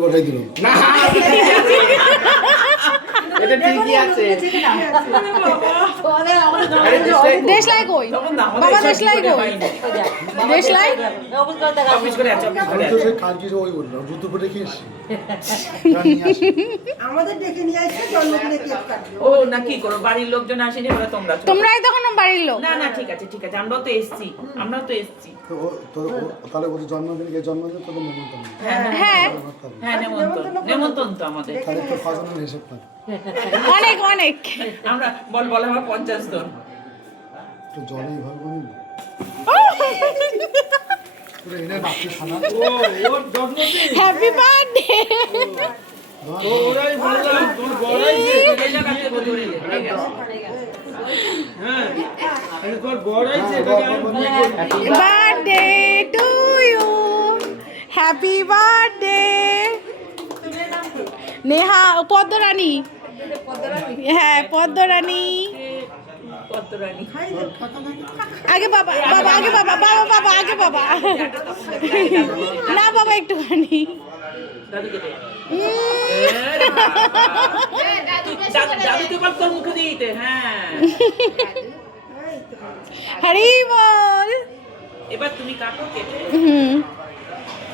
পাঠাই দিল না এটা ঠিকই আছে দেশলাই কই বাবা দেশলাই কই দেশলাই অফিস করে আছে অফিস করে আমি তো সেই কালকে ওই বললাম রুদ্রপুরে কি এসেছি আমাদের ডেকে নিয়ে আসছে জন্মদিনে কেক কাটবে ও না কি করো বাড়ির লোকজন আসেনি বলে তোমরা চলো। তোমরাই তখন বাড়ির লোক না না ঠিক আছে আমরাও তো এসেছি তাহলে ওদের জন্মদিন তোদের নেমন্তন্ন হ্যাঁ হ্যাঁ নেমন্তন্ন তো আমাদের তাহলে তো ফাজনের হিসেব না অনেক অনেক আমরা বলে আমার 50 জন একটু জলেই ভাববো না পুরো এনে বাকি খানা ওর জন্মদিন হ্যাপি বার্থডে ওরাই বললাম তোর বড়াইছে এই জায়গাতে বদলে হ্যাঁ আরে তোর বড়াইছে এটাকে আমি বিয়ে করি birthday to you happy birthday Neha Padmarani হ্যাঁ পদ্মরানী কতরানি আগে বাবা বাবা আগে বাবা বাবা বাবা আগে বাবা না বাবা একটুখানি দাদুকে দে দাদুকে বল তোর মুখে দিতে হ্যাঁ হরি বল এবার তুমি কাটো কেটে হুম